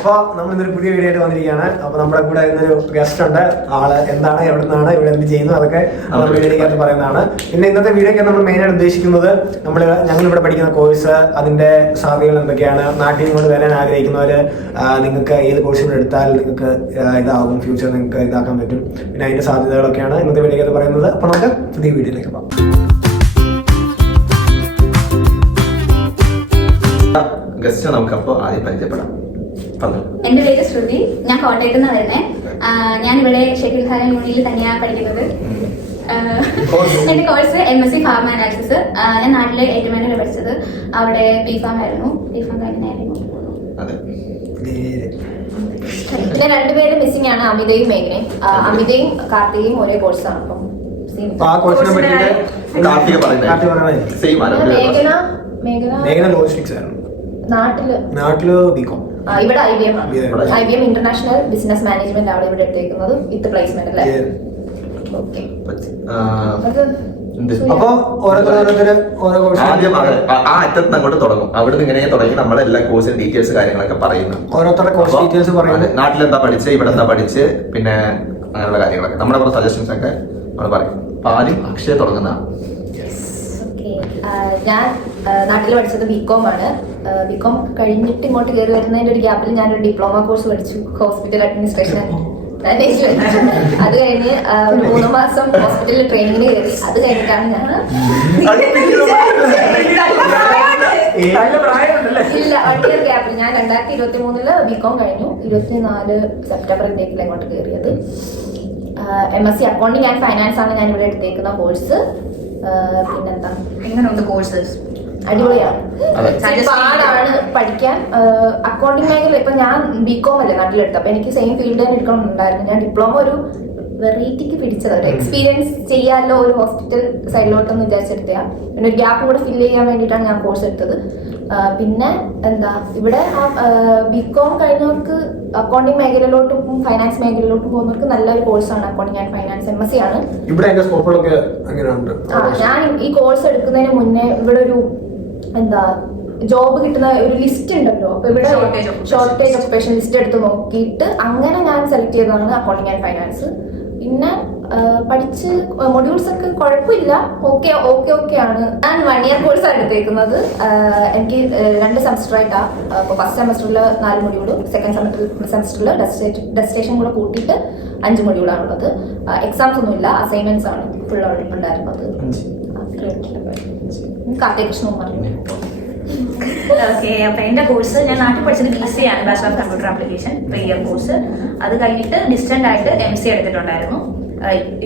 അപ്പോൾ നമ്മൾ ഇന്നൊരു പുതിയ വീഡിയോ ആയിട്ട് വന്നിരിക്കുകയാണ്. അപ്പോൾ നമ്മുടെ കൂടെ ഇന്നൊരു ഗസ്റ്റ് ഉണ്ട്. ആള് എന്താണ്, എവിടെ നിന്നാണ്, ഇവിടെ എന്ത് ചെയ്യുന്നു, അതൊക്കെ നമ്മൾ വീഡിയോയ്ക്കകത്ത് പറയുന്നതാണ്. പിന്നെ ഇന്നത്തെ വീഡിയോയ്ക്ക് നമ്മൾ മെയിനായിട്ട് ഉദ്ദേശിക്കുന്നത് ഞങ്ങളിവിടെ പഠിക്കുന്ന കോഴ്സ്, അതിന്റെ സാധ്യതകൾ എന്തൊക്കെയാണ്, നാട്ടിൽ കൊണ്ട് വരാൻ ആഗ്രഹിക്കുന്നവർ നിങ്ങൾക്ക് ഏത് കോഴ്സുകൾ എടുത്താൽ നിങ്ങൾക്ക് ഇതാകും, ഫ്യൂച്ചർ നിങ്ങൾക്ക് ഇതാക്കാൻ പറ്റും, പിന്നെ അതിന്റെ സാധ്യതകളൊക്കെയാണ് ഇന്നത്തെ വീഡിയോയ്ക്കകത്ത് പറയുന്നത്. അപ്പോൾ നമുക്ക് പുതിയ വീഡിയോയിലേക്ക് പോകാം. ഗസ്റ്റ് നമുക്കപ്പോൾ ആദ്യം പരിചയപ്പെടാം. എന്റെ പേര് ശ്രുതി, ഞാൻ കോട്ടയത്ത് നിന്നാണ് വരുന്നത്. ഞാൻ ഇവിടെ ഷെക്കിൽ ഖാൻ യൂണിയിൽ തന്നെയാണ് പഠിക്കുന്നത്. എന്റെ കോഴ്സ് MSc ഫാർമ അനാലിസിസ്. ഞാൻ നാട്ടിലെ ഏറ്റുമാനൂരിൽ പഠിച്ചത്. അവിടെ ബി.ഫാം ആയിരുന്നു. ബി.ഫാം കഴിഞ്ഞായിരുന്നു. പിന്നെ രണ്ടുപേരും മിസ്സിംഗ് ആണ്, അമിതയും മേഘനയും. അമിതയും കാർത്തികയും ഒരേ കോഴ്സാണ്. അപ്പം മേഘന ലോജിസ്റ്റിക്സ് ആയിരുന്നു. നാട്ടില് ബികോം. ഇവിടെ IBM ഇന്റർനാഷണൽ ബിസിനസ് മാനേജ്മെന്റ് ആണ് ഇവിടെ എടുത്തേക്കുന്നത്. വിത്ത് പ്ലേസ്മെന്റ് അല്ലേ? ഓക്കെ. അപ്പൊ ആദ്യം ആ അറ്റത്ത് അങ്ങോട്ട് തുടങ്ങും. അവിടുന്ന് ഇങ്ങനെ തുടങ്ങി നമ്മളെല്ലാ കോഴ്സിന്റെ ഡീറ്റെയിൽസ് കാര്യങ്ങളൊക്കെ പറയുന്നു. ഓരോരുത്തരുടെ കോഴ്സ് ഡീറ്റെയിൽസ് പറയുന്നത്, നാട്ടിലെന്താ പഠിച്ച്, ഇവിടെ എന്താ പഠിച്ച്, പിന്നെ അങ്ങനെയുള്ള കാര്യങ്ങളൊക്കെ നമ്മുടെ കുറച്ച് സജഷൻസ് ഒക്കെ നമ്മൾ പറയും. അപ്പൊ ആദ്യം അക്ഷയ തുടങ്ങുന്നതാണ്. ഞാൻ നാട്ടിൽ പഠിച്ചത് ബികോം ആണ്. ബികോം കഴിഞ്ഞിട്ട് ഇങ്ങോട്ട് കയറി വരുന്നതിന്റെ ഒരു ഗ്യാപ്പിൽ ഞാനൊരു ഡിപ്ലോമ കോഴ്സ് പഠിച്ചു, ഹോസ്പിറ്റൽ അഡ്മിനിസ്ട്രേഷൻ മാനേജ്മെന്റ്. അത് കഴിഞ്ഞ് ഒരു 3 മാസം ഹോസ്പിറ്റലിൽ ട്രെയിനിങ്ങിന് കയറി. അത് കഴിഞ്ഞിട്ടാണ് ഞാൻ ഇല്ല 1 ഇയർ ഗ്യാപ്പിൽ ഞാൻ 2023 ബികോം കഴിഞ്ഞു. 24 സെപ്റ്റംബറിലേക്ക് ഇങ്ങോട്ട് കയറിയത്. MSc അക്കൗണ്ടിങ് ആൻഡ് ഫൈനാൻസ് ആണ് ഞാൻ ഇവിടെ എടുത്തേക്കുന്ന കോഴ്സ്. പിന്നെന്താ, എങ്ങനെയുണ്ട് കോഴ്സ്? അടിപൊളിയാണ്, പാടാണ് പഠിക്കാൻ. അക്കൗണ്ടിങ് മേഖല ഇപ്പൊ ഞാൻ ബികോം അല്ലേ നാട്ടിലെടുത്ത്, അപ്പൊ എനിക്ക് സെയിം ഫീൽഡ് തന്നെ എടുക്കണമെന്നുണ്ടായിരുന്നു. ഞാൻ ഡിപ്ലോമ ഒരു വെറൈറ്റിക്ക് പിടിച്ചത്, ഒരു എക്സ്പീരിയൻസ് ചെയ്യാമല്ലോ ഒരു ഹോസ്പിറ്റൽ സൈഡിലോട്ടെന്ന് വിചാരിച്ചെടുത്തയാ. പിന്നെ ഒരു ഗ്യാപ്പ് കൂടെ ഫില്ല് ചെയ്യാൻ വേണ്ടിയിട്ടാണ് ഞാൻ കോഴ്സ് എടുത്തത്. പിന്നെ എന്താ, ഇവിടെ ബികോം കഴിഞ്ഞവർക്ക് അക്കൗണ്ടിങ് മേഖലയിലോട്ടും ഫൈനാൻസ് മേഖലയിലോട്ടും പോകുന്നവർക്ക് നല്ലൊരു കോഴ്സാണ് അക്കൗണ്ടിങ് ആൻഡ് ഫൈനാൻസ്. MSc ആണ്. ഞാൻ ഈ കോഴ്സ് എടുക്കുന്നതിന് മുന്നേ ഇവിടെ ഒരു എന്താ ജോബ് കിട്ടുന്ന ഒരു ലിസ്റ്റ് ഉണ്ടല്ലോ, അപ്പൊ ഇവിടെ ഷോർട്ടേജ് ഓക്യുപ്പേഷൻ ലിസ്റ്റ് എടുത്ത് നോക്കിയിട്ട് അങ്ങനെ ഞാൻ സെലക്ട് ചെയ്തതാണ് അക്കൗണ്ടിങ് ആൻഡ് ഫൈനാൻസ്. പിന്നെ പഠിച്ച് മൊഡ്യൂൾസ് ഒക്കെ കുഴപ്പമില്ല, ഓക്കെ ആണ്. ഞാൻ 1 ഇയർ കോഴ്സാണ് എടുത്തേക്കുന്നത്. എനിക്ക് 2 സെമസ്റ്റർ ആയിട്ടാ. അപ്പോൾ ഫസ്റ്റ് സെമസ്റ്ററിൽ 4 മൊഡ്യൂളും സെക്കൻഡ് സെമസ്റ്ററിൽ ഡെസ്റ്റിനേഷൻ കൂടെ കൂട്ടിയിട്ട് 5 മൊഡ്യൂളാണുള്ളത്. എക്സാംസ് ഒന്നുമില്ല, അസൈൻമെന്റ്സ് ആണ് ഫുൾ ഉണ്ടായിരുന്നത്. കാർത്തികൃഷ്ണൻ പറഞ്ഞു. ഓക്കെ, അപ്പൊ എന്റെ കോഴ്സ് ഞാൻ നാട്ടിൽ പഠിച്ചത് BC ആണ്, bachelor of computer application 3 year course. അത് കഴിഞ്ഞിട്ട് ഡിസ്റ്റന്റ് ആയിട്ട് MC എടുത്തിട്ടുണ്ടായിരുന്നു.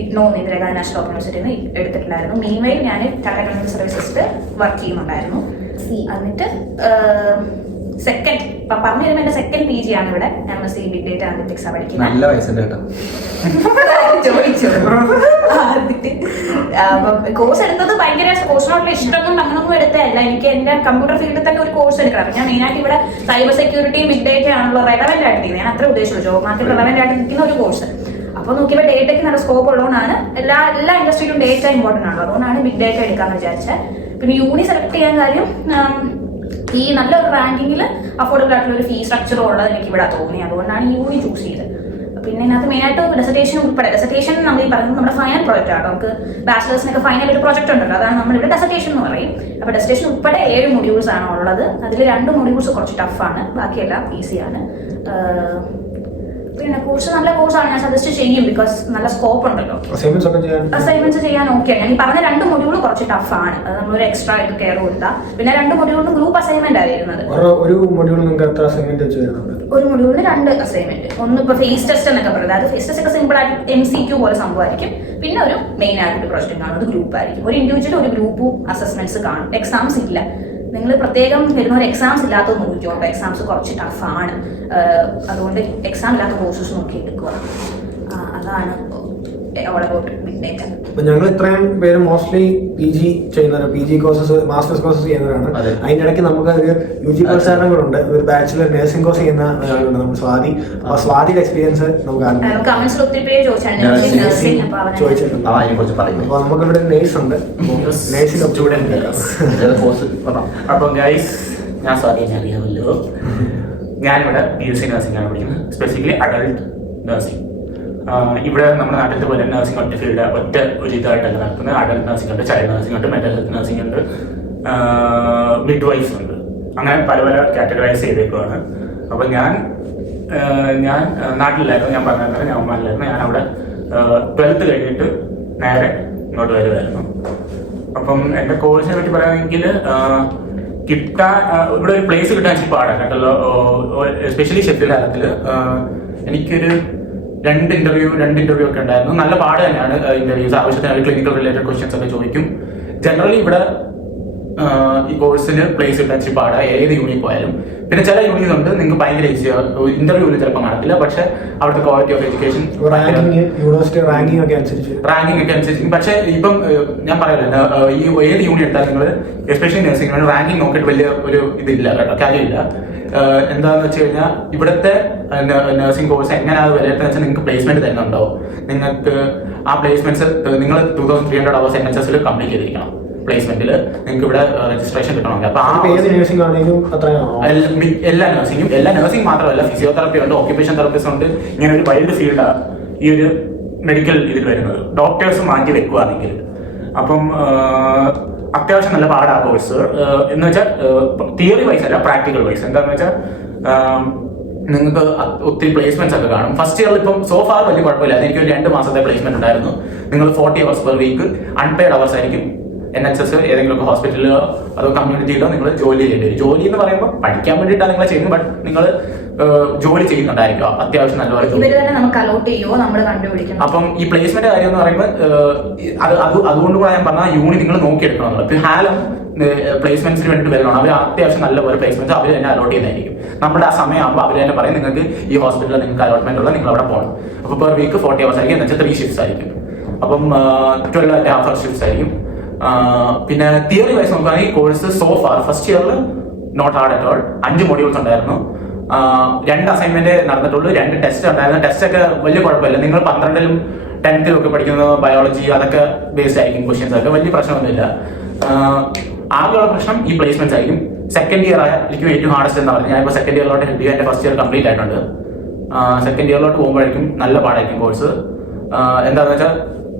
IGNOU ഇന്ദിരാഗാന്ധി നാഷണൽ ഓപ്പൺ യൂണിവേഴ്സിറ്റിയിൽ നിന്ന് എടുത്തിട്ടുണ്ടായിരുന്നു. മീൻവൈൽ ഞാൻ ടാറ്റ കൺസ്യൂമർ സർവീസസിൽ വർക്ക് ചെയ്യുന്നുണ്ടായിരുന്നു. എന്നിട്ട് പറഞ്ഞു തരുമ്പോൾ എന്റെ സെക്കൻഡ് PG ആണ് ഇവിടെ. MSc ബിഗ് ഡേറ്റ അനലിറ്റിക്സ് ആണ് പഠിക്കുന്നത്. നല്ല വയസ്സിന്റെ കേട്ടോ. കോഴ്സ് എടുത്തത് ഭയങ്കര കോഴ്സിനോടുള്ള ഇഷ്ടമൊന്നും അങ്ങനൊന്നും എടുത്തതല്ല. എനിക്ക് എന്റെ കമ്പ്യൂട്ടർ ഫീൽഡിൽ തന്നെ ഒരു കോഴ്സ് എടുക്കണം. ഞാൻ മെയിനായിട്ട് ഇവിടെ സൈബർ സെക്യൂരിറ്റിയും ബിഗ് ഡേറ്റ ആണല്ലോ റെലവെന്റ് ആയിട്ട്. ഞാൻ അത്ര ഉദ്ദേശിച്ചു ജോബ് മാർക്കറ്റ് റെലവെന്റ് ആയിട്ട് നിൽക്കുന്ന ഒരു കോഴ്സ്. അപ്പൊ നോക്കിയപ്പോൾ ഡേറ്റയ്ക്ക് നല്ല സ്കോപ്പ് ഉള്ളതുകൊണ്ടാണ്, എല്ലാ ഇൻഡസ്ട്രിയിലും ഡേറ്റ ഇമ്പോർട്ടന്റ് ആണല്ലോ, അതുകൊണ്ടാണ് ബിഗ് ഡേറ്റ എടുക്കാന്ന് വിചാരിച്ചത്. പിന്നെ യൂണി സെലക്ട് ചെയ്യാൻ കാര്യം, ഈ നല്ലൊരു റാങ്കിങ്ങിൽ അഫോർഡബിൾ ആയിട്ടുള്ള ഒരു ഫീ സ്ട്രക്ചർ ഉള്ളത് എനിക്ക് ഇവിടെ തോന്നി. അതുകൊണ്ടാണ് യൂണി ചൂസ് ചെയ്തത്. പിന്നെ ഇതിനകത്ത് മെയിനായിട്ട് ഡെസർട്ടേഷൻ ഉൾപ്പെടെ, ഡെസർട്ടേഷൻ നമ്മൾ ഈ പറയുന്നത് നമ്മുടെ ഫൈനൽ പ്രോജക്റ്റ് ആണ്. നമുക്ക് ബാച്ചിലേഴ്സിനൊക്കെ ഫൈനൽ ഒരു പ്രോജക്റ്റ് ഉണ്ടല്ലോ, അതാണ് നമ്മളിവിടെ ഡെസർട്ടേഷൻ എന്ന് പറയും. അപ്പൊ ഡെസർട്ടേഷൻ ഉൾപ്പെടെ 7 മൊഡ്യൂൾസ് ആണ് ഉള്ളത്. അതിൽ 2 മൊഡ്യൂൾസ് കുറച്ച് ടഫാണ്, ബാക്കിയെല്ലാം ഈസിയാണ്. പിന്നെ കോഴ്സ് നല്ല കോഴ്സാണ്, ഞാൻ സജസ്റ്റ് ചെയ്യും. ബിക്കോസ് നല്ല സ്കോപ്പ് ഉണ്ടല്ലോ. അസൈൻമെന്റ്സ് ചെയ്യാൻ ഓക്കെ. ഞാൻ ഈ പറഞ്ഞ 2 മൊഡ്യൂൾ കുറച്ച് ടഫാണ്, അത് നമ്മളൊരു എക്സ്ട്രാ ആയിട്ട് കെയർ കൊടുത്താൽ. പിന്നെ 2 മൊഡ്യൂളിന് ഗ്രൂപ്പ് അസൈൻമെന്റ് ആയിരുന്നത്. ഒരു മൊഡ്യൂളിന് 2 അസൈൻമെന്റ്. ഒന്ന് ഇപ്പൊ ഫേസ് ടെസ്റ്റ് എന്നൊക്കെ പറയുന്നത്, അത് ഫേസ് ടെസ്റ്റ് ഒക്കെ സിമ്പിൾ ആയിട്ട് MCQ പോലെ സംഭവമായിരിക്കും. പിന്നെ ഒരു മെയിൻ ആയിട്ട് പ്രൊജക്റ്റും കാണും, അത് ഗ്രൂപ്പ് ആയിരിക്കും. ഒരു ഇൻഡിവിജ്വൽ ഒരു ഗ്രൂപ്പും അസസ്മെന്റ്സ് കാണും. എക്സാംസ് ഇല്ല. നിങ്ങൾ പ്രത്യേകം വരുന്നവർ എക്സാംസ് ഇല്ലാത്തത് നോക്കിയോ. അപ്പോൾ എക്സാംസ് കുറച്ച് ടഫാണ്, അതുകൊണ്ട് എക്സാം ഇല്ലാത്ത കോഴ്സസ് നോക്കി എടുക്കുക. അതാണ് ഓൾ അബൌട്ട് ബിഗ് ഡേറ്റ. ഞങ്ങൾ ഇത്രയും പേര് മോസ്റ്റ്ലി PG ചെയ്യുന്നവരാണ്, PG കോഴ്സസ് മാസ്റ്റേഴ്സ് കോഴ്സസ് ചെയ്യുന്നവരാണ്. അതിന്റെ ഇടയ്ക്ക് നമുക്ക് ഒരു UG കോഴ്സുകാരനും കൂടെ ഉണ്ട്, ഒരു ബാച്ചിലർ നഴ്സിംഗ് കോഴ്സ് ചെയ്യുന്ന ഒരാളുണ്ട്, നമ്മൾ സ്വാതി. അപ്പൊ സ്വാതിയുടെ എക്സ്പീരിയൻസ് നമുക്ക് ചോദിച്ചിട്ടുണ്ട്. അപ്പൊ നമുക്കിവിടെ നേഴ്സ് ഉണ്ട്, നേഴ്സിംഗ് സ്റ്റുഡന്റ്. അപ്പം ഗൈസ്, ഞാൻ സ്വാതിയെ അറിയാമല്ലോ. ഞാനിവിടെ BSc നഴ്സിംഗ് ആണ് പഠിക്കുന്നത്, സ്പെസിഫിക്കലി അഡൾട്ട് നഴ്സിംഗ്. ഇവിടെ നമ്മുടെ നാട്ടിലത്തെ പോലെ നഴ്സിംഗ് ഒറ്റ ഫീൽഡ് ഒറ്റ ഒരു ഇതായിട്ടല്ല നടക്കുന്നത്. അഡൾട്ട് നഴ്സിംഗ് ഉണ്ട്, ചൈൽഡ് നഴ്സിംഗ് ഉണ്ട്, മെന്റൽ ഹെൽത്ത് നഴ്സിംഗ് ഉണ്ട്, മിഡ് വൈഫ് ഉണ്ട്, അങ്ങനെ പല പല കാറ്റഗറൈസ് ചെയ്തേക്കുവാണ്. അപ്പം ഞാൻ നാട്ടിലായിരുന്നു, ഞാൻ പറഞ്ഞിരുന്നത് ഞാൻ ഒമാനിലായിരുന്നു. ഞാൻ അവിടെ 12th കഴിഞ്ഞിട്ട് നേരെ ഇങ്ങോട്ട് വരുമായിരുന്നു. അപ്പം എൻ്റെ കോഴ്സിനെ പറ്റി പറയുകയാണെങ്കിൽ ഇവിടെ ഒരു പ്ലേസ് കിട്ടാൻ എനിക്ക് പാടാണ് കേട്ടല്ലോ. എസ്പെഷ്യലി ഷെഫീൽഡ് തലത്തിൽ എനിക്കൊരു രണ്ട് ഇന്റർവ്യൂ ഒക്കെ ഉണ്ടായിരുന്നു. നല്ല പാട് തന്നെയാണ് ഇന്റർവ്യൂസ്. ആവശ്യത്തിന് ക്ലിനിക്കൽ റിലേറ്റഡ് ക്വസ്റ്റ്യൻസ് ഒക്കെ ചോദിക്കും. ജനറലി ഇവിടെ ഈ കോഴ്സിന് പ്ലേസ് കിട്ടാൻ ഇച്ചിരി പാടാ, ഏത് യൂണിറ്റ് പോയാലും. പിന്നെ ചില യൂണിറ്റ് ഉണ്ട് നിങ്ങൾക്ക് ഭയങ്കര ഈസിയാണ്, ഇന്റർവ്യൂവിൽ ചിലപ്പോൾ നടക്കില്ല, പക്ഷെ അവിടുത്തെ quality of education university ranking ഒക്കെ അനുസരിച്ച്. പക്ഷെ ഇപ്പം ഞാൻ പറയല്ലോ, ഈ ഏത് യൂണിറ്റ് എടുത്താൽ നിങ്ങൾ എസ്പെഷ്യലി നഴ്സിംഗ് റാങ്കിങ് നോക്കിയിട്ട് വലിയ ഒരു ഇതില്ല കേട്ടോ, കാര്യമില്ല. എന്താണെന്ന് വെച്ച് കഴിഞ്ഞാൽ ഇവിടുത്തെ നഴ്സിംഗ് കോഴ്സ് എങ്ങനെയാണ് വിലയിരുത്തുന്നത് വെച്ചാൽ നിങ്ങൾക്ക് പ്ലേസ്മെന്റ് തരുന്നുണ്ടോ. നിങ്ങൾക്ക് ആ പ്ലേസ്മെന്റ്സ് നിങ്ങൾ 2300 hours NHS കംപ്ലീറ്റ് ചെയ്തിരിക്കണം. പ്ലേസ്മെന്റിൽ നിങ്ങൾക്ക് ഇവിടെ രജിസ്ട്രേഷൻ കിട്ടണമെങ്കിൽ. അപ്പൊ എല്ലാ നഴ്സിംഗ് മാത്രമല്ല, ഫിസിയോതെറാപ്പി ഉണ്ട്, ഓക്യുപേഷൻ തെറാപ്പിസ്റ്റ് ഉണ്ട്. ഇങ്ങനെ ഒരു വൈൽഡ് ഫീൽഡാണ് ഈ ഒരു മെഡിക്കൽ ഇതിൽ വരുന്നത്. ഡോക്ടേഴ്സ് മാറ്റി വെക്കുകയാണെങ്കിൽ. അപ്പം അത്യാവശ്യം നല്ല പാടാ കോഴ്സ് എന്ന് വെച്ചാൽ തിയറി വൈസ് അല്ല, പ്രാക്ടിക്കൽ വൈസ്. എന്താന്ന് വെച്ചാൽ നിങ്ങൾക്ക് ഒത്തിരി പ്ലേസ്മെന്റ്സ് ഒക്കെ കാണും. ഫസ്റ്റ് ഇയറിൽ ഇപ്പം സോഫാർ വലിയ കുഴപ്പമില്ല. എനിക്ക് ഒരു 2 മാസത്തെ പ്ലേസ്മെന്റ് ഉണ്ടായിരുന്നു. നിങ്ങൾ 40 hours per week unpaid hours ആയിരിക്കും. NHS ഏതെങ്കിലുമൊക്കെ ഹോസ്പിറ്റലിലോ അതോ കമ്മ്യൂണിറ്റിയിലോ നിങ്ങൾ ജോലി ചെയ്യേണ്ടി വരും. ജോലി എന്ന് പറയുമ്പോൾ പഠിക്കാൻ വേണ്ടിയിട്ടാണ് നിങ്ങൾ ചെയ്യുന്നത്, ബട്ട് നിങ്ങൾ ജോലി ചെയ്യുന്നുണ്ടായിരിക്കും അത്യാവശ്യം നല്ലപോലെ. അപ്പം ഈ പ്ലേസ്മെന്റ് കാര്യം എന്ന് പറയുമ്പോൾ അതുകൊണ്ട് കൂടെ ഞാൻ പറഞ്ഞ യൂണി നിങ്ങൾ നോക്കിയെടുക്കണം. ഇപ്പൊ ഹാലം പ്ലേസ്മെന്റ്സിന് വേണ്ടിയിട്ട് വരുന്നതാണ്. അവർ അത്യാവശ്യം നല്ലപോലെ പ്ലേസ്മെന്റ്സ് അവർ തന്നെ അലോട്ട് ചെയ്യുന്നതായിരിക്കും. നമ്മുടെ ആ സമയമാകുമ്പോൾ അവർ തന്നെ പറയും നിങ്ങൾക്ക് ഈ ഹോസ്പിറ്റലിൽ നിങ്ങൾക്ക് അലോട്ട്മെന്റ് ഉള്ള നിങ്ങൾ അവിടെ പോകണം. അപ്പോൾ പെർ വീക്ക് 40 hours ആയിരിക്കും, എന്ന് വെച്ചാൽ 3 shifts ആയിരിക്കും. അപ്പം 12.5 hour shifts ആയിരിക്കും. പിന്നെ തിയറി വൈസ് നോക്കുകയാണെങ്കിൽ കോഴ്സ് സോഫാർ ഫസ്റ്റ് ഇയറിൽ not hard at all. 5 modules ഉണ്ടായിരുന്നു. 2 അസൈൻമെന്റ് നടന്നിട്ടുള്ളൂ, 2 ടെസ്റ്റ് ഉണ്ടായിരുന്നു. ടെസ്റ്റ് ഒക്കെ വലിയ കുഴപ്പമില്ല. നിങ്ങൾ 12ലും 10ലും ഒക്കെ പഠിക്കുന്ന ബയോളജി അതൊക്കെ ബേസ്ഡ് ആയിരിക്കും ക്വസ്റ്റ്യൻസ് ഒക്കെ, വലിയ പ്രശ്നമൊന്നുമില്ല. ആകെയുള്ള പ്രശ്നം ഈ പ്ലേസ്മെന്റ്സ് ആയിരിക്കും. സെക്കൻഡ് ഇയർ ആയിരിക്കും ഏറ്റവും ഹാർഡസ്റ്റ് എന്ന് പറഞ്ഞാൽ. ഞാനിപ്പോൾ സെക്കൻഡ് ഇയറിലോട്ട് ഹെൽപ്പ് ചെയ്യാൻ എൻ്റെ ഫസ്റ്റ് ഇയർ കംപ്ലീറ്റ് ആയിട്ടുണ്ട്. സെക്കൻഡ് ഇയറിലോട്ട് പോകുമ്പോഴേക്കും നല്ല പാടായിരിക്കും കോഴ്സ്. എന്താണെന്ന് വെച്ചാൽ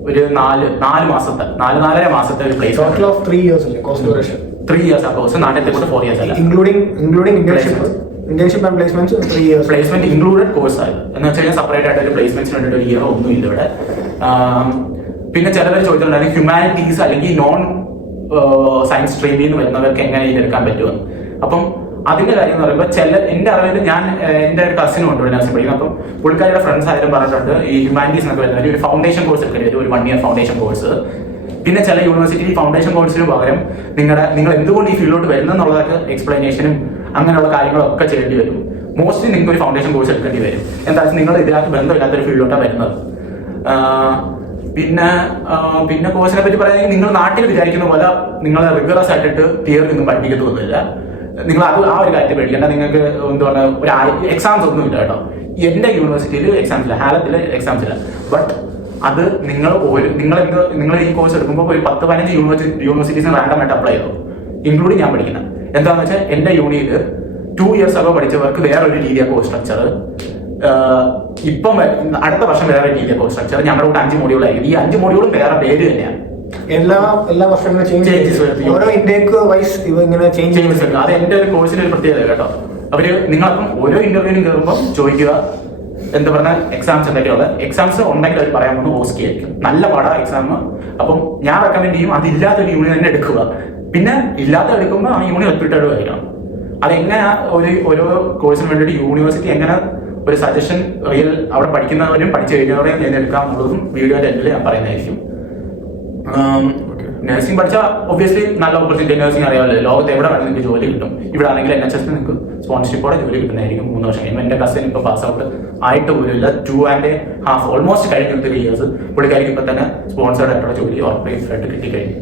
ഒരു 4 മാസത്തെ 4.5 മാസത്തെ ഒരു പ്ലേസ്മെന്റ്. 3 years അല്ലേ കോഴ്സ് ഡ്യൂറേഷൻ? 3 years ആ കോഴ്സ്. നാട്ടിലത്തെ കൂടെ 4 years അല്ല, including internship and placement 3 years. Placement included course ആയി എന്ന് വെച്ച് കഴിഞ്ഞാൽ സെപ്പറേറ്റ് ആയിട്ട് ഒരു പ്ലേസ്മെന്റ്സിന് വേണ്ടിയിട്ട് ഒരു ഇയറോ ഒന്നും ഇല്ല ഇവിടെ. പിന്നെ ചിലവർ ചോദിച്ചിട്ടുണ്ടായിരുന്നു ഹ്യൂമാനിറ്റീസ് അല്ലെങ്കിൽ നോൺ സയൻസ് സ്ട്രീമിൽ നിന്ന് വരുന്നവർക്ക് എങ്ങനെ ഇതെടുക്കാൻ പറ്റുമെന്ന്. അപ്പം അതിന്റെ കാര്യം എന്ന് പറയുമ്പോൾ എന്റെ അറിവിൽ എന്റെ ഒരു കസിനും ഉണ്ട് നഴ്സിംഗ് പഠിക്കുന്നത്. അപ്പം പുള്ളിക്കാരുടെ ഫ്രണ്ട്സ് ആയാലും പറഞ്ഞിട്ടുണ്ട് ഈ ഹ്യൂമാനിറ്റീസ് എന്നൊക്കെ വരുന്ന ഒരു ഫൗണ്ടേഷൻ കോഴ്സ് എടുക്കേണ്ടി വരും, ഒരു 1 year ഫൗണ്ടേഷൻ കോഴ്സ്. പിന്നെ ചില യൂണിവേഴ്സിറ്റി ഫൗണ്ടേഷൻ കോഴ്സിന് പകരം നിങ്ങൾ എന്തുകൊണ്ട് ഈ ഫീൽഡിലോട്ട് വരുന്നെന്നുള്ളതൊക്കെ എക്സ്പ്ലനേഷനും അങ്ങനെയുള്ള കാര്യങ്ങളൊക്കെ ചെയ്യേണ്ടി വരും. മോസ്റ്റ്ലി നിങ്ങൾക്ക് ഒരു ഫൗണ്ടേഷൻ കോഴ്സ് എടുക്കേണ്ടി വരും. എന്താ വെച്ചാൽ നിങ്ങൾ ഇതിനകത്ത് ബന്ധമില്ലാത്തൊരു ഫീൽഡിലോട്ടാണ് വരുന്നത്. പിന്നെ കോഴ്സിനെ പറ്റി പറയുകയാണെങ്കിൽ നിങ്ങൾ നാട്ടിൽ വിചാരിക്കുന്ന പോലെ നിങ്ങൾ റിഗറസ് ആയിട്ടിട്ട് തിയറി ഒന്നും പഠിപ്പിക്കത്തൊന്നുമില്ല. നിങ്ങൾ ആ ഒരു കാര്യത്തിൽ പേടിക്കേണ്ട. നിങ്ങൾക്ക് എന്താണ് ഒരു എക്സാംസ് ഒന്നും ഇല്ല കേട്ടോ. എന്റെ യൂണിവേഴ്സിറ്റിയിൽ എക്സാംസ് ഇല്ല, ഹാലത്തിൽ എക്സാംസ് ഇല്ല. ബട്ട് അത് നിങ്ങൾ ഈ കോഴ്സ് എടുക്കുമ്പോൾ ഒരു 10-15 യൂണിവേഴ്സിറ്റീസിന് റാൻഡം ആയിട്ട് അപ്ലൈ ചെയ്തു, ഇൻക്ലൂഡിങ് ഞാൻ പഠിക്കുന്നത്. എന്താണെന്ന് വെച്ചാൽ എന്റെ യൂണിയിൽ 2 years അകോ പഠിച്ചവർക്ക് വേറൊരു രീതിയാണ് കോഴ്സ് സ്ട്രക്ചർ. ഇപ്പം അടുത്ത വർഷം വേറെ രീതിയാണ് കോഴ്സ് സ്ട്രക്ചർ. ഞങ്ങളുടെ കൂടെ 5 module ആയിരിക്കും. ഈ 5 module വേറെ പേര് തന്നെയാണ്. എല്ലാ വർഷങ്ങളും ചേഞ്ചസ് ഓരോ ഇൻടേക്ക് വൈസ് ഇങ്ങനെ ചേഞ്ചസ് വരും. അത് എന്റെ ഒരു കോഴ്സിന്റെ ഒരു പ്രത്യേകത കേട്ടോ. അവര് നിങ്ങളപ്പം ഓരോ ഇന്റർവ്യൂവിനും കയറുമ്പോൾ ചോദിക്കുക എന്താ പറഞ്ഞാൽ എക്സാംസ് എന്തൊക്കെയുള്ള എക്സാംസ് ഉണ്ടെങ്കിൽ അവർ പറയാൻ പോകുന്നത് ഓസ്കി ആയിരിക്കും. നല്ല പാടാ എക്സാം. അപ്പം ഞാൻ റെക്കമെൻഡ് ചെയ്യും അതില്ലാത്തൊരു യൂണിയൻ തന്നെ എടുക്കുക. പിന്നെ ഇല്ലാത്ത എടുക്കുമ്പോൾ ആ യൂണിയൻ റിപ്പീറ്റഡ് ആയിരിക്കണം. അതെങ്ങനെയാ ഓരോ കോഴ്സിന് വേണ്ടിയിട്ട് യൂണിവേഴ്സിറ്റി എങ്ങനെ ഒരു സജഷൻ റിയൽ അവിടെ പഠിക്കുന്നവരും പഠിച്ചു കഴിഞ്ഞവരെയും തിരഞ്ഞെടുക്കാം എന്നുള്ളതും വീഡിയോയുടെ എൻഡിൽ ഞാൻ പറയുന്നതായിരിക്കും. നഴ്സിംഗ് പഠിച്ചാൽ ഒബ്വിയസ്ലി നല്ല ഓപ്പർച്യൂണിറ്റി. നഴ്സിംഗ് അറിയാമല്ലോ, ലോകത്ത് എവിടെ വേണമെങ്കിൽ നിങ്ങൾക്ക് ജോലി കിട്ടും. ഇവിടെ ആണെങ്കിൽ NHS നിങ്ങൾക്ക് സ്പോൺസർഷിപ്പോടെ ജോലി കിട്ടുന്നതായിരിക്കും 3 വർഷം കഴിയുമ്പോൾ. എന്റെ കസിൻ ഇപ്പോൾ പാസ് ഔട്ട് ആയിട്ട് പോലുമില്ല, 2.5 ഓൾമോസ്റ്റ് കഴിഞ്ഞ 3 years പുള്ളിക്കാരിക്ക് ഇപ്പൊ തന്നെ സ്പോൺസേർഡ് ആയിട്ടുള്ള ജോലി ഉറപ്പായിട്ട് കിട്ടിക്കഴിഞ്ഞു.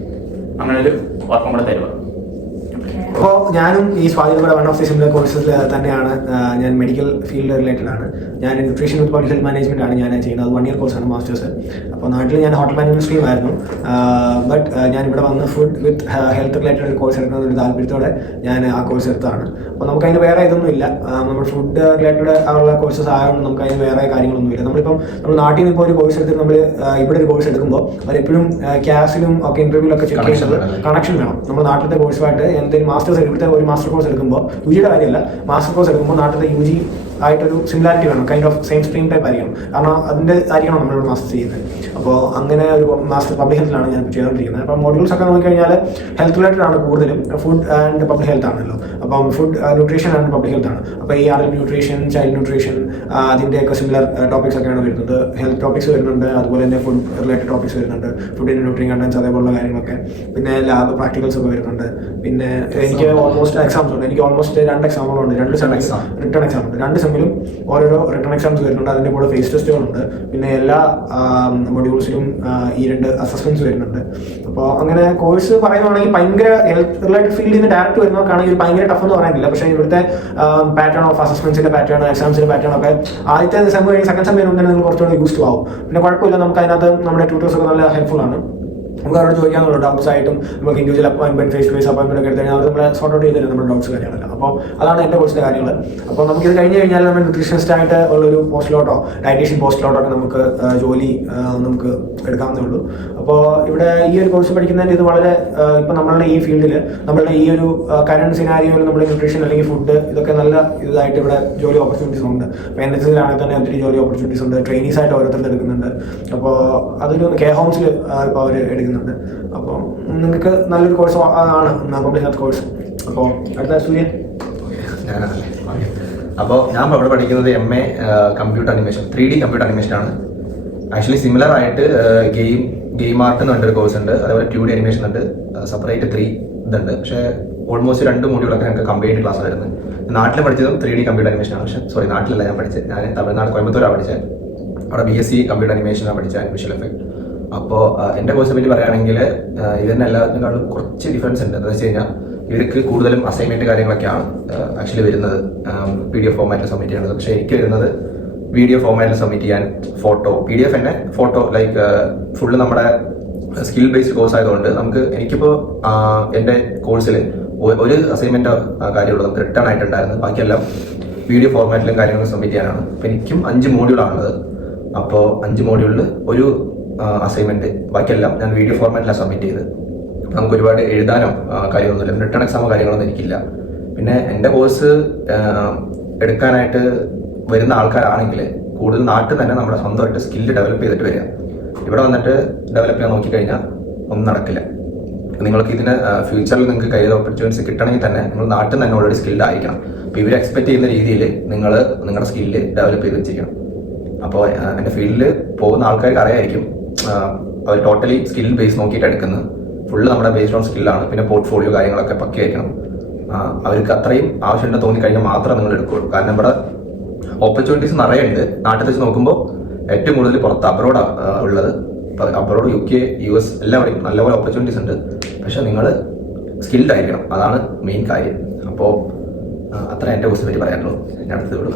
അങ്ങനെ ഒരു ഉറപ്പം കൂടെ തരുക. അപ്പോൾ ഞാനും ഈ സ്വാധീനയുടെ വൺ ഓഫ് ദി സിമിലർ കോഴ്സസിൽ തന്നെയാണ്. ഞാൻ മെഡിക്കൽ ഫീൽഡ് റിലേറ്റഡ് ആണ്. ഞാൻ ന്യൂട്രീഷൻ വിത്ത് പബ്ലിക് ഹെൽത്ത് മാനേജ്മെന്റ് ആണ് ഞാൻ ചെയ്യുന്നത്. അത് 1 year കോഴ്സാണ്, മാസ്റ്റേഴ്സ്. അപ്പോൾ നാട്ടിൽ ഞാൻ ഹോട്ടൽ മാനേജ്മെന്റ് സ്ട്രീം ആയിരുന്നു. ബട്ട് ഞാൻ ഇവിടെ വന്ന് ഫുഡ് വിത്ത് ഹെൽത്ത് റിലേറ്റഡ് ഒരു കോഴ്സ് എടുക്കുന്ന ഒരു താല്പര്യത്തോടെ ഞാൻ ആ കോഴ്സ് എടുത്തതാണ്. അപ്പോൾ നമുക്കതിന് വേറെ ഇതൊന്നും ഇല്ല. നമ്മൾ ഫുഡ് റിലേറ്റഡ് ഉള്ള കോഴ്സസ് ആയതുകൊണ്ട് നമുക്ക് അതിന് വേറെ കാര്യങ്ങളൊന്നുമില്ല. നമ്മൾ നാട്ടിൽ നിന്ന് ഇപ്പോൾ ഒരു കോഴ്സ് എടുത്തിട്ട് നമ്മൾ ഇവിടെ ഒരു കോഴ്സ് എടുക്കുമ്പോൾ അവരെപ്പോഴും ക്യാസിലും ഒക്കെ ഇന്റർവ്യൂലൊക്കെ ചെക്ക് ചെയ്യുന്നത് കണക്ഷൻ വേണം. നമ്മൾ നാട്ടിലത്തെ കോഴ്സുമായിട്ട് എന്തെങ്കിലും മാസ്റ്റേഴ്സ് ഇവിടുത്തെ ഒരു മാസ്റ്റർ കോഴ്സ് എടുക്കുമ്പോൾ യുജിയുടെ കാര്യമല്ല, മാസ്റ്റർ കോഴ്സ് എടുക്കുമ്പോൾ നാട്ടിലത്തെ യുജി ആയിട്ടൊരു സിമിലാരിറ്റി വേണം, kind of same stream type ആയിരിക്കണം. കാരണം അതിൻ്റെ ആയിരിക്കണം നമ്മളിവിടെ മാസ്റ്റർ ചെയ്യുന്നത്. അപ്പോൾ അങ്ങനെ ഒരു മാസ്റ്റർ പബ്ലിക് ഹെൽത്തിലാണ് ഞാൻ ചെയ്തുകൊണ്ടിരിക്കുന്നത്. അപ്പോൾ മോഡ്യൂൾസ് ഒക്കെ നോക്കിക്കഴിഞ്ഞാൽ ഹെൽത്ത് റിലേറ്റഡ് ആണ് കൂടുതലും. ഫുഡ് ആൻഡ് പബ്ലിക് ഹെൽത്ത് ആണല്ലോ. അപ്പം food nutrition and public health ആണ്. അപ്പോൾ ഈ അഡൽട്ട് ന്യൂട്രീഷൻ, ചൈൽഡ് ന്യൂട്രീഷൻ, അതിൻ്റെയൊക്കെ സിമിലർ ടോപ്പിക്സ് ഒക്കെയാണ് വരുന്നത്. ഹെൽത്ത് ടോപ്പിക്സ് വരുന്നുണ്ട്, അതുപോലെ തന്നെ ഫുഡ് റിലേറ്റഡ് ടോപ്പിക്സ് വരുന്നുണ്ട്, ഫുഡിൻ്റെ ന്യൂട്രീൻ കണ്ടൻസ് അതേപോലുള്ള കാര്യങ്ങളൊക്കെ. പിന്നെ ലാബ് പ്രാക്ടിക്കൽസ് ഒക്കെ വരുന്നുണ്ട്. പിന്നെ എനിക്ക് ഓൾമോസ്റ്റ് എക്സാംസ് ഉണ്ട്. എനിക്ക് ഓൾമോസ്റ്റ് 2 എക്സാമുകളുണ്ട്. 2 സെം റിട്ടേൺ എക്സാം ഉണ്ട്. 2 സെമ്മിലും ഓരോരോ റിട്ടേൺ എക്സാംസ് വരുന്നുണ്ട്. അതിൻ്റെ കൂടെ ഫേസ് ടെസ്റ്റുകളുണ്ട്. പിന്നെ എല്ലാ മൊഡ്യൂൾസിലും ഈ 2 അസസ്മെന്റ്സ് വരുന്നുണ്ട്. അപ്പോൾ അങ്ങനെ കോഴ്സ് പറയുകയാണെങ്കിൽ ഭയങ്കര ഹെൽത്ത് റിലേറ്റഡ് ഫീൽഡിൽ നിന്ന് ഡയറക്റ്റ് വരുന്നവർക്കാണെങ്കിൽ ഭയങ്കര ടഫ് എന്ന് പറയാനില്ല. പക്ഷേ ഇവിടുത്തെ പാറ്റേൺ ഓഫ് അസസ്മെന്റ്സിന്റെ പാറ്റേൺ, എക്സാംസിന്റെ പാറ്റേൺ ഒക്കെ ആദ്യത്തെ സെം കഴിഞ്ഞ് സെക്കൻഡ് സെം വരുമ്പോൾ തന്നെ നിങ്ങൾ കുറച്ചുകൂടി യൂസ്ഡ് ആവും. പിന്നെ കുഴപ്പമില്ല, നമുക്ക് അതിനകത്ത് നമ്മുടെ ട്യൂട്ടേഴ്സ് ഒക്കെ നല്ല ഹെൽപ്ഫുൾ ആണ്. നമുക്ക് അവരോട് ചോദിക്കാനുള്ള ഡൗട്ട്സ് ആയിട്ടും നമുക്ക് ഇൻഡിവിജ്വൽ അപ്പോയിൻമെന്റ്, ഫേസ് ടു ഫേസ് അപ്പോയിൻമെന്റ് ഒക്കെ എടുത്ത് കഴിഞ്ഞാൽ അവർ നമ്മളെ സോർട്ട് ഔട്ട് ചെയ്ത് തരും നമ്മുടെ ഡൗട്ട്സ് കാര്യങ്ങളല്ല. അപ്പോൾ അതാണ് എൻ്റെ കോഴ്സിൻ്റെ കാര്യങ്ങൾ. അപ്പോൾ നമുക്കിത് കഴിഞ്ഞ് കഴിഞ്ഞാൽ നമ്മൾ ന്യൂട്രീഷനിസ്റ്റ് ആയിട്ട് ഉള്ളൊരു പോസ്റ്റിലോട്ടോ ഡയറ്റീഷ്യൻ പോസ്റ്റിലോട്ടോ ഒക്കെ നമുക്ക് ജോലി നമുക്ക് എടുക്കാവുന്നേ ഉള്ളൂ. അപ്പോൾ ഇവിടെ ഈ ഒരു കോഴ്സ് പഠിക്കുന്നതിന് ഇത് വളരെ ഇപ്പം നമ്മളുടെ ഈ ഫീൽഡിൽ നമ്മളുടെ ഈ ഒരു കറണ്ട് സിനാരിയോയിൽ നമ്മുടെ ന്യൂട്രീഷൻ അല്ലെങ്കിൽ ഫുഡ് ഇതൊക്കെ നല്ല ഇതായിട്ട് ഇവിടെ ജോലി ഓപ്പർച്യൂണിറ്റീസ് ഉണ്ട്. അപ്പോൾ NHS തന്നെ ഒത്തിരി ജോലി ഓപ്പർച്യൂണിറ്റീസ് ഉണ്ട്. ട്രെയിനീസ് ആയിട്ട് ഓരോരുത്തർ എടുക്കുന്നുണ്ട്. അപ്പോൾ അതൊരു കെയർ ഹോംസിൽ ഇപ്പോൾ അവർ എടുക്കുന്നുണ്ട്. അപ്പോൾ നിങ്ങൾക്ക് നല്ലൊരു കോഴ്സ് ആണ് പബ്ലിക് ഹെൽത്ത് കോഴ്സ്. അപ്പോൾ അടുത്ത സൂര്യ. അപ്പോൾ ഞാൻ ഇവിടെ പഠിക്കുന്നത് MA computer animation, 3D computer animation ആണ്. ആക്ച്വലി സിമിലർ ആയിട്ട് ഗെയിം ആർട്ട് എന്ന് പറഞ്ഞൊരു കോഴ്സ് ഉണ്ട്. അതേപോലെ 2D അനിമേഷൻ ഉണ്ട്. സെപ്പറേറ്റ് 3 ഇതുണ്ട്. പക്ഷേ ഓൾമോസ്റ്റ് 2 മോഡ്യൂളൊക്കെ ഞങ്ങൾക്ക് കമ്പൈൻഡ് ക്ലാസ് വരുന്നത്. നാട്ടിൽ പഠിച്ചതും 3D കമ്പ്യൂട്ടർ അനിമേഷൻ ആണ്. പക്ഷേ സോറി, നാട്ടിലല്ല ഞാൻ പഠിച്ചത്. ഞാൻ തമിഴ്നാട് കോയമ്പത്തൂരാണ് പഠിച്ചത്. അവിടെ BSc കമ്പ്യൂട്ടർ അനിമേഷനാണ് പഠിച്ചത്, വിഷ്വൽ എഫക്ട്. അപ്പോൾ എൻ്റെ കോഴ്സിനെ പറ്റി പറയുകയാണെങ്കിൽ ഇതിന് എല്ലാത്തിനേക്കാളും കുറച്ച് ഡിഫറൻസ് ഉണ്ട്. എന്താണെന്ന് വെച്ച് കഴിഞ്ഞാൽ ഇവർക്ക് കൂടുതലും അസൈൻമെന്റ് കാര്യങ്ങളൊക്കെയാണ് ആക്ച്വലി വരുന്നത്, PDF ഫോർമാറ്റിൽ സബ്മിറ്റ് ചെയ്യുന്നത്. പക്ഷേ എനിക്ക് വരുന്നത് വീഡിയോ ഫോർമാറ്റിൽ സബ്മിറ്റ് ചെയ്യാൻ, PDF തന്നെ ഫോട്ടോ, ലൈക്ക് ഫുള്ള് നമ്മുടെ സ്കിൽ ബേസ്ഡ് കോഴ്സ് ആയതുകൊണ്ട് എനിക്കിപ്പോൾ എൻ്റെ കോഴ്സിൽ ഒരു അസൈൻമെന്റ് കാര്യമുള്ളൂ, നമുക്ക് റിട്ടേൺ ആയിട്ടുണ്ടായിരുന്നു. ബാക്കിയെല്ലാം വീഡിയോ ഫോർമാറ്റിലും കാര്യങ്ങളും സബ്മിറ്റ് ചെയ്യാനാണ്. അപ്പോൾ എനിക്കും 5 മോഡ്യൂളാണുള്ളത്. അപ്പോൾ 5 മോഡ്യൂളിൽ ഒരു അസൈൻമെന്റ്, ബാക്കിയെല്ലാം ഞാൻ വീഡിയോ ഫോർമാറ്റിലാണ് സബ്മിറ്റ് ചെയ്ത്. നമുക്ക് ഒരുപാട് എഴുതാനോ കാര്യമൊന്നുമില്ല, റിട്ടേൺ എക്സാമോ കാര്യങ്ങളൊന്നും എനിക്കില്ല. പിന്നെ എൻ്റെ കോഴ്സ് എടുക്കാനായിട്ട് വരുന്ന ആൾക്കാരാണെങ്കിൽ കൂടുതൽ നാട്ടിൽ തന്നെ നമ്മുടെ സ്വന്തമായിട്ട് സ്കില്ല് ഡെവലപ്പ് ചെയ്തിട്ട് വരിക. ഇവിടെ വന്നിട്ട് ഡെവലപ്പ് ചെയ്യാൻ നോക്കിക്കഴിഞ്ഞാൽ ഒന്നും നടക്കില്ല. നിങ്ങൾക്ക് ഇതിന് ഫ്യൂച്ചറിൽ നിങ്ങൾക്ക് കരിയർ ഓപ്പർച്യൂണിറ്റീസ് കിട്ടണമെങ്കിൽ തന്നെ നിങ്ങൾ നാട്ടിൽ തന്നെ ഓൾറെഡി സ്കിൽഡ് ആയിരിക്കണം. അപ്പോൾ ഇവർ എക്സ്പെക്ട് ചെയ്യുന്ന രീതിയിൽ നിങ്ങൾ നിങ്ങളുടെ സ്കില്ല് ഡെവലപ്പ് ചെയ്ത് വെച്ചിരിക്കണം. അപ്പോൾ എൻ്റെ ഫീൽഡിൽ പോകുന്ന ആൾക്കാർക്ക് അറിയായിരിക്കും, അവർ ടോട്ടലി സ്കിൽ ബേസ് നോക്കിയിട്ട് എടുക്കുന്നത്. ഫുള്ള് നമ്മുടെ ബേസ്ഡ് ഓൺ സ്കില്ലാണ്. പിന്നെ പോർട്ട്ഫോളിയോ കാര്യങ്ങളൊക്കെ പക്കയായിരിക്കണം. അവർക്ക് അത്രയും ആവശ്യമുണ്ടെന്ന് തോന്നിക്കഴിഞ്ഞാൽ മാത്രമേ നിങ്ങൾ എടുക്കുകയുള്ളൂ. കാരണം ഇവിടെ ഓപ്പർച്യൂണിറ്റീസ് നിറയെ ഉണ്ട്. നാട്ടിൽ വെച്ച് നോക്കുമ്പോൾ ഏറ്റവും കൂടുതൽ പുറത്ത് അബ്രോഡാണ് ഉള്ളത്. അബ്രോഡ്, UK, US എല്ലാവരെയും നല്ലപോലെ ഓപ്പർച്യൂണിറ്റീസ് ഉണ്ട്. പക്ഷെ നിങ്ങൾ സ്കിൽഡ് ആയിരിക്കണം, അതാണ് മെയിൻ കാര്യം. അപ്പോൾ അത്ര എൻ്റെ കോഴ്സിനെ പറ്റി പറയാനുള്ളൂ. ഞാൻ അടുത്ത് വിടും.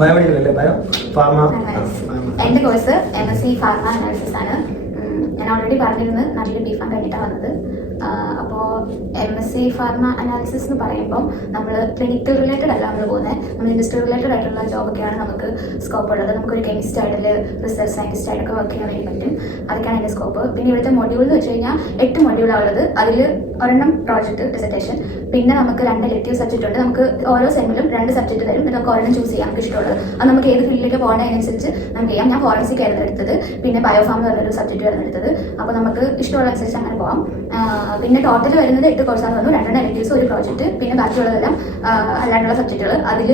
ബയോമെഡിക്കൽ അല്ലേ? Bio pharma. എൻ്റെ കോഴ്സ് MSc ഫാർമ അനാലിസിസ് ആണ്. ഞാൻ ഓൾറെഡി പറഞ്ഞിരുന്നു, നാട്ടിൽ ബിഫാം കഴിഞ്ഞിട്ടാണ് വന്നത്. അപ്പോൾ MSc ഫാർമ അനാലിസിസ് എന്ന് പറയുമ്പോൾ നമ്മൾ ക്ലിനിക്കൽ റിലേറ്റഡ് അല്ല നമ്മൾ പോകുന്നത്, നമ്മൾ ഇൻഡസ്ട്രി റിലേറ്റഡ് ആയിട്ടുള്ള ജോബൊക്കെയാണ് നമുക്ക് സ്കോപ്പ് ഉള്ളത്. നമുക്കൊരു കെമിസ്റ്റ് ആയിട്ട്, റിസർച്ച് സയൻറ്റിസ്റ്റ് ആയിട്ടൊക്കെ വർക്ക് ചെയ്യാൻ വേണ്ടി പറ്റും. അതൊക്കെയാണ് എൻ്റെ സ്കോപ്പ്. പിന്നെ ഇവിടുത്തെ മൊഡ്യൂൾ എന്ന് വെച്ച് കഴിഞ്ഞാൽ 8 മൊഡ്യൂളാണ് ഉള്ളത്. അതിൽ 1 പ്രോജക്റ്റ്, ഡിസർട്ടേഷൻ. പിന്നെ നമുക്ക് 2 എലക്ടീവ് സബ്ജക്റ്റ് ഉണ്ട്. നമുക്ക് ഓരോ സെമ്മിലും 2 സബ്ജക്റ്റ് തരും. പിന്നെ നമുക്ക് ഒരെണ്ണം ചൂസ് ചെയ്യാം, നമുക്ക് ഇഷ്ടമുള്ളത്. അത് നമുക്ക് ഏത് ഫീൽഡിലേക്ക് പോകേണ്ടതിനനുസരിച്ച് നമുക്ക് ചെയ്യാം. ഞാൻ ഫോറൻസിക് ആയിരുന്നു എടുത്തത്. പിന്നെ ബയോഫാം എന്ന് പറഞ്ഞൊരു സബ്ജക്റ്റ് ആയിരുന്നു എടുത്തത്. അപ്പോൾ നമുക്ക് ഇഷ്ടമുള്ള അനുസരിച്ച് അങ്ങനെ പോകാം. പിന്നെ ടോട്ടൽ വരുന്നത് 8 കോഴ്സാണ് വന്നു. 2 എലക്ടീവ്സ്, 1 പ്രോജക്റ്റ്. പിന്നെ ബാക്കിയുള്ളതെല്ലാം അല്ലാണ്ടുള്ള സബ്ജക്റ്റുകൾ. അതിൽ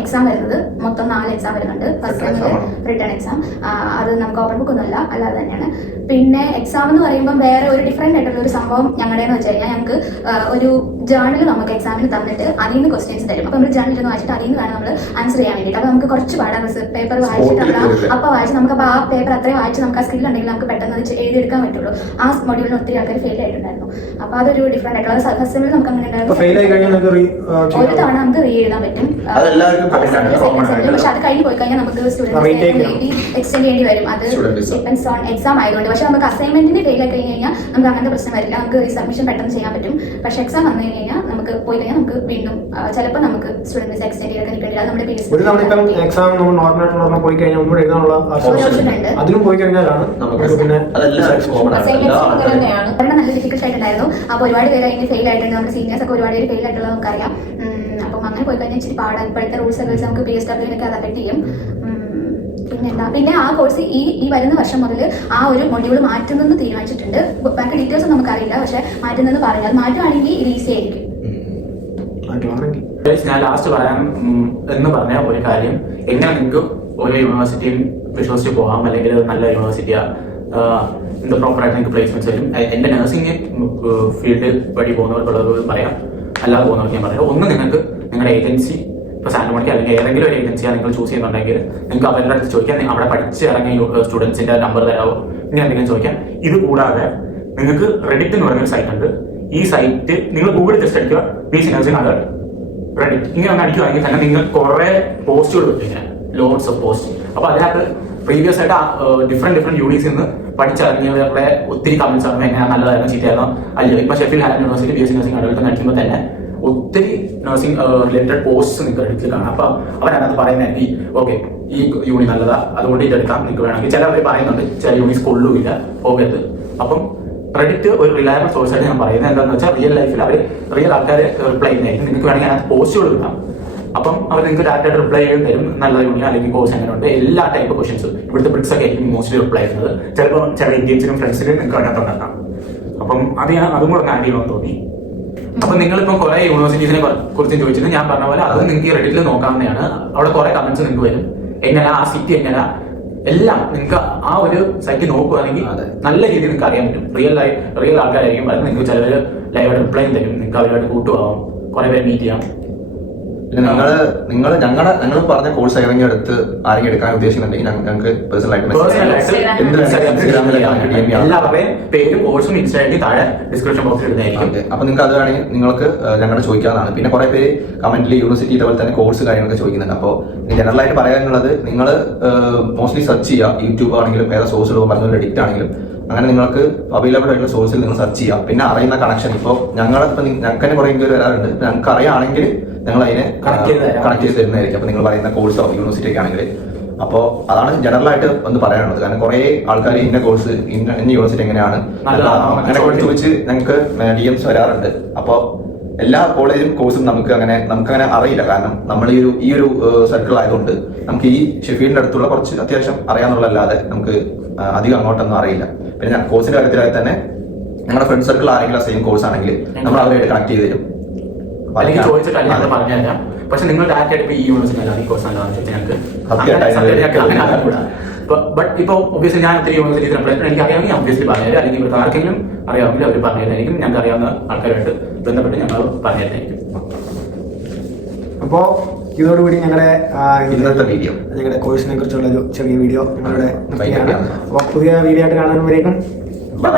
എക്സാം വരുന്നത് മൊത്തം 4 എക്സാം വരുന്നുണ്ട്. ഫസ്റ്റ് സെമ്മിൽ റിട്ടേൺ എക്സാം. അത് നമുക്ക് ഓപ്പൺ ബുക്ക് ഒന്നുമല്ല, അല്ലാതെ തന്നെയാണ്. പിന്നെ എക്സാം എന്ന് പറയുമ്പോൾ വേറെ ഒരു ഡിഫറെന്റ് ആയിട്ടുള്ള ഒരു സംഭവം ഞങ്ങളുടെ എന്ന് വെച്ച് കഴിഞ്ഞാൽ ഞങ്ങൾക്ക് ഒരു ജേർണൽ നമുക്ക് എക്സാമിന് തന്നിട്ട് അതിൽ നിന്ന് ക്വസ്റ്റ്യൻസ് തരും. അപ്പോൾ നമ്മൾ ജേർണൽ ഒന്ന് വായിച്ചിട്ട് അതിൽ നിന്ന് വേണം നമ്മൾ ആൻസർ ചെയ്യാൻ വേണ്ടിയിട്ട്. അപ്പോൾ നമുക്ക് കുറച്ച് പാടാണ് പേപ്പർ വായിച്ചിട്ട് നമ്മൾ അപ്പോൾ വായിച്ച് നമുക്ക് അപ്പോൾ ആ പേപ്പർ അത്രയും വായിച്ച് നമുക്ക് ആ സ്കിൽ ഉണ്ടെങ്കിൽ നമുക്ക് പെട്ടെന്ന് അത് എഴുതിയെടുക്കാൻ പറ്റുള്ളൂ. ആ മൊഡ്യൂളിന് ഒത്തിരി ആൾക്കാർ ഫെയിൽ ആയിട്ടുണ്ടായിരുന്നു. അപ്പോൾ അതൊരു ഡിഫറെന്റ് ആയിട്ടുള്ള ഫസ്റ്റ് സെമ്മിൽ നമുക്ക് അങ്ങനെ ഉണ്ടായിരുന്നു. ഒരു തവണ നമുക്ക് റീ എഴുതാൻ പറ്റും. പക്ഷെ അത് കഴിഞ്ഞ് പോയി കഴിഞ്ഞാൽ നമുക്ക് സ്റ്റുഡൻസ് എക്സ്റ്റെൻഡ് ചെയ്യേണ്ടി വരും. അത് ഡിപ്പെൻസ് ഓൺ എക്സാം ആയതുകൊണ്ട്. പക്ഷെ നമുക്ക് അസൈൻമെന്റിന് ഫെയിൽ ആയി കഴിഞ്ഞ് കഴിഞ്ഞാൽ നമുക്ക് അങ്ങനത്തെ പ്രശ്നം വരില്ല. നമുക്ക് റീസബ്മിഷൻ പെട്ടെന്ന് ചെയ്യാൻ പറ്റും. പക്ഷെ എക്സാം വന്നു കഴിഞ്ഞാൽ നമുക്ക് പോയി കഴിഞ്ഞാൽ നമുക്ക് വീണ്ടും ചിലപ്പോൾ നമുക്ക് സ്റ്റുഡൻസ് എക്സ്റ്റെൻഡ് ചെയ്തൊക്കെ നിൽക്കേണ്ടി വരും. നമ്മുടെ എക്സാം നമ്മൾ നോർമൽ പോയി കഴിഞ്ഞാൽ ഒന്നും എഴുതാനുള്ള അതിലും പോയി കഴിഞ്ഞാലാണ് നല്ല ഡിഫിക്കൽട്ട് ആയിട്ടുണ്ടായിരുന്നു. അപ്പോൾ ഒരുപാട് പേര് അതിന് ഫെയിൽ ആയിട്ടുണ്ട്. നമ്മുടെ സീനിയേഴ്സ് ഒക്കെ ഒരുപാട് പേര് ഫെയിൽ ആയിട്ടുള്ളത് നമുക്കറിയാം. അപ്പം അങ്ങനെ പോയി കഴിഞ്ഞാൽ ഇച്ചിരി പാടാണ്. ഇപ്പോഴത്തെ റൂൾസ് ഒക്കെ വെച്ച് നമുക്ക് PSW അത് അഫക്ട് ചെയ്യും. പിന്നെ ആ കോഴ്സ് ഈ വരുന്ന വർഷം മുതൽ ആ ഒരു മൊഡ്യൂൾ മാറ്റുന്നെന്ന് തീരുമാനിച്ചിട്ടുണ്ട്. ബാക്കി ഡീറ്റെയിൽസ് നമുക്കറിയില്ല. പക്ഷെ മാറ്റുന്നെന്ന് പറഞ്ഞാൽ മാറ്റുവാണെങ്കിൽ ഇത് ഈസി ആയിരിക്കും. ഞാൻ ലാസ്റ്റ് പറയാൻ എന്ന് പറഞ്ഞ ഒരു കാര്യം, എങ്ങനെ നിങ്ങൾക്ക് ഓരോ യൂണിവേഴ്സിറ്റിയിൽ വിശ്വസിച്ച് പോകാം, അല്ലെങ്കിൽ നല്ല യൂണിവേഴ്സിറ്റിയാ എന്താ പ്രോപ്പറായിട്ട് നിങ്ങൾക്ക് പ്ലേസ്മെന്റ്സ് വരും. എന്റെ നഴ്സിംഗ് ഫീൽഡ് വഴി പോകുന്നവർക്കുള്ളത് പറയാം, അല്ലാതെ പോകുന്നവർക്ക് ഞാൻ പറയാം. ഒന്ന്, നിങ്ങൾക്ക് നിങ്ങളുടെ ഏജൻസി ഇപ്പോൾ സാന്റമോണിക്ക അല്ലെങ്കിൽ ഏതെങ്കിലും ഒരു ഏജൻസിയാണ് നിങ്ങൾ ചൂസ് ചെയ്യുന്നുണ്ടെങ്കിൽ നിങ്ങൾക്ക് അവരുടെ അടുത്ത് ചോദിക്കാം, അവിടെ പഠിച്ച് ഇറങ്ങിയ സ്റ്റുഡൻസിന്റെ നമ്പർ തരാമോ, ഇങ്ങനെ എന്തെങ്കിലും ചോദിക്കാം. ഇത് കൂടാതെ നിങ്ങൾക്ക് റെഡിറ്റ് എന്ന് പറയുന്ന ഒരു സൈറ്റ് ഉണ്ട്. ഈ സൈറ്റ് നിങ്ങൾ ഗൂഗിളിൽ ജസ്റ്റ് അടിക്കുക, PC നഴ്സിംഗ് അലർട്ട് റെഡിറ്റ്, ഇങ്ങനെ ഒന്ന് അടിക്കുകയാണെങ്കിൽ തന്നെ നിങ്ങൾ കുറെ പോസ്റ്റുകൾ കിട്ടും, ലോഡ്സ് ഓഫ് പോസ്റ്റ്. അപ്പോൾ അതിനകത്ത് പ്രീവിയസ് ആയിട്ട് ഡിഫറെന്റ് യൂണിറ്റ്സിൽ നിന്ന് പഠിച്ചിറങ്ങിയവരുടെ ഒത്തിരി കമന്റ്സ് ആണ്, എങ്ങനെ നല്ലതായിരുന്നു ചീത്തയായിരുന്നു അല്ലയോ. ഇപ്പൊ Sheffield Haaland university BSc nursing adult അടിക്കുമ്പോൾ തന്നെ ഒത്തിരി നഴ്സിംഗ് റിലേറ്റഡ് പോസ്റ്റ്സ് നിങ്ങൾക്ക് എടുത്ത് കാണാം. അപ്പൊ അവരതിനകത്ത് പറയുന്നതായിരിക്കും, ഓക്കെ ഈ യൂണി നല്ലതാ, അതുകൊണ്ട് ഇതെടുക്കാം നിങ്ങൾക്ക് വേണമെങ്കിൽ. ചിലവർ പറയുന്നുണ്ട് ചില യൂണിസ് കൊള്ളുമില്ല, പോകരുത്. അപ്പം റെഡിറ്റ് ഒരു റിലയബിൾ സോഴ്സ് ആയിട്ട് ഞാൻ പറയുന്നത് എന്താണെന്ന് വെച്ചാൽ റിയൽ ലൈഫിൽ അവർ റിയൽ ആൾക്കാർ റിപ്ലൈ ചെയ്യുന്നതായിരിക്കും. നിങ്ങൾക്ക് വേണമെങ്കിൽ അതിനകത്ത് പോസ്റ്റുകൾ കിട്ടാം. അപ്പം അവർ നിങ്ങൾക്ക് ഡയറക്റ്റായിട്ട് റിപ്ലൈ ചെയ്ത് തരും, നല്ല യൂണി അല്ലെങ്കിൽ കോഴ്സ് എങ്ങനെയുണ്ട്, എല്ലാ ടൈപ്പ് ക്വസ്റ്റൻസ്. ഇവിടുത്തെ ബ്രിക്സ് ഒക്കെ ആയിരിക്കും മോസ്റ്റ്ലി റിപ്ലൈ ചെയ്യുന്നത്. ചിലപ്പോൾ ചില ഇന്ത്യൻസിനും ഫ്രണ്ട്സിനും നിങ്ങൾക്ക് അതിനകത്ത് ഉണ്ടാക്കാം. അപ്പം അത് ഞാൻ അതും കൂടെ ആഡ് ചെയ്യണമെന്ന് തോന്നി. അപ്പൊ നിങ്ങളിപ്പോൾ കുറെ യൂണിവേഴ്സിറ്റീസിനെ കുറിച്ച് ചോദിച്ചിട്ട് ഞാൻ പറഞ്ഞ പോലെ അത് നിങ്ങൾക്ക് റെഡിറ്റിൽ നോക്കാവുന്നതാണ്. അവിടെ കുറെ കമന്റ്സ് നിങ്ങൾക്ക് വരും, എങ്ങനെ ആ സിറ്റി എങ്ങനെ എല്ലാം നിങ്ങൾക്ക് ആ ഒരു സൈറ്റ് നോക്കുകയാണെങ്കിൽ നല്ല രീതിയിൽ നിങ്ങൾക്ക് അറിയാൻ പറ്റും. റിയൽ ആൾക്കാരായിരിക്കും പറയുന്നത്. നിങ്ങൾക്ക് ചിലവർ ലൈവായിട്ട് റിപ്ലൈ തരും, നിങ്ങൾക്ക് അവരുമായിട്ട് കൂട്ടുപോകാം, കുറെ പേര് മീറ്റ് ചെയ്യാം. നിങ്ങൾ പറഞ്ഞ കോഴ്സ് ഏതെങ്കിലും എടുത്ത് ആരെങ്കിലും എടുക്കാൻ ഉദ്ദേശിക്കുന്നുണ്ടെങ്കിൽ ഞങ്ങൾക്ക് പേഴ്സണലായിട്ട് എല്ലാവരുടെയും പേരും കോഴ്സും ഇൻസ്റ്റാഗ്രാമിൽ താഴെ ഡിസ്ക്രിപ്ഷൻ ബോക്സിൽ ഇടുന്നതായിരിക്കും. അപ്പൊ നിങ്ങൾക്ക് അത് വേണമെങ്കിൽ നിങ്ങൾക്ക് ഞങ്ങളുടെ ചോദിക്കാവുന്നതാണ്. പിന്നെ കുറെ പേര് കമന്റിൽ യൂണിവേഴ്സിറ്റി ഇതുപോലെ തന്നെ കോഴ്സ് കാര്യങ്ങളൊക്കെ ചോദിക്കുന്നുണ്ട്. അപ്പോൾ ജനറൽ ആയിട്ട് പറയാനുള്ളത്, നിങ്ങൾ മോസ്റ്റ്ലി സെർച്ച് ചെയ്യുക, യൂട്യൂബ് ആണെങ്കിലും ഏതാ സോഴ്സ് പറഞ്ഞ എഡിറ്റ് ആണെങ്കിലും അങ്ങനെ നിങ്ങൾക്ക് അവൈലബിൾ ആയിട്ടുള്ള സോഴ്സിൽ നിങ്ങൾ സെർച്ച് ചെയ്യാം. പിന്നെ അറിയുന്ന കണക്ഷൻ, ഇപ്പോൾ ഞങ്ങൾക്ക് തന്നെ കുറെ ഇൻക്വയറി വരാറുണ്ട്. ഞങ്ങൾക്ക് അറിയാണെങ്കിൽ ഞങ്ങൾ അതിനെ കണക്ട് ചെയ്ത് തരുന്നതായിരിക്കും. അപ്പൊ നിങ്ങൾ പറയുന്ന കോഴ്സോ യൂണിവേഴ്സിറ്റി ഒക്കെ ആണെങ്കിൽ. അപ്പോൾ അതാണ് ജനറൽ ആയിട്ട് ഒന്ന് പറയാനുള്ളത്. കാരണം കുറെ ആൾക്കാർ ഇന്ന കോഴ്സ് ഇന്ന യൂണിവേഴ്സിറ്റി എങ്ങനെയാണ് അങ്ങനെ ചോദിച്ച് ഞങ്ങൾക്ക് DMs വരാറുണ്ട്. അപ്പോൾ എല്ലാ കോളേജും കോഴ്സും നമുക്കങ്ങനെ അറിയില്ല. കാരണം നമ്മൾ ഈ ഒരു സർക്കിൾ ആയതുകൊണ്ട് നമുക്ക് ഈ ഷെഫീൽഡിന്റെ അടുത്തുള്ള കുറച്ച് അത്യാവശ്യം അറിയാന്നുള്ളതല്ലാതെ നമുക്ക് അധികം അങ്ങോട്ടൊന്നും അറിയില്ല. പിന്നെ കോഴ്സിന്റെ കാര്യത്തിലായി തന്നെ ഞങ്ങളുടെ ഫ്രണ്ട് സർക്കിൾ ആരെങ്കിലും സെയിം കോഴ്സ് ആണെങ്കിൽ നമ്മൾ അവരായിട്ട് കണക്ട് ചെയ്ത് തരും. അല്ലെങ്കിൽ ചോദിച്ചിട്ടല്ല ഞങ്ങൾ പറഞ്ഞുതരാം. പക്ഷെ നിങ്ങൾ ഡയറക്റ്റ് ആയിട്ട് ഈ യൂണിവേഴ്സിറ്റി ഈ കോഴ്സ് നല്ലതാണെന്ന് വെച്ചാൽ ഞങ്ങൾക്ക്. ബട്ട് ഇപ്പോൾ ഒബ്വിയസ്ലി ഞാൻ ഒത്തിരി യൂണിവേഴ്സിറ്റി അപ്ലൈ എനിക്ക് അറിയാമെങ്കിൽ ഞാൻ ഒബ്വിയസ്ലി പറഞ്ഞുതരാം. അല്ലെങ്കിൽ ഇവിടുത്തെ ആർക്കെങ്കിലും അറിയാമെങ്കിൽ അവർ പറഞ്ഞുതരായിരിക്കും. ഞങ്ങൾക്ക് അറിയാവുന്ന ആൾക്കാരുമായിട്ട് ബന്ധപ്പെട്ട് ഞങ്ങൾ പറഞ്ഞുതരായിരിക്കും. അപ്പോൾ ഇതോടുകൂടി ഞങ്ങളുടെ വീഡിയോ ഞങ്ങളുടെ കോഴ്സിനെ കുറിച്ചുള്ള ഒരു ചെറിയ വീഡിയോ ഞങ്ങളുടെ അപ്പോൾ പുതിയ വീഡിയോ ആയിട്ട് കാണുന്നവരേക്കും ബൈ.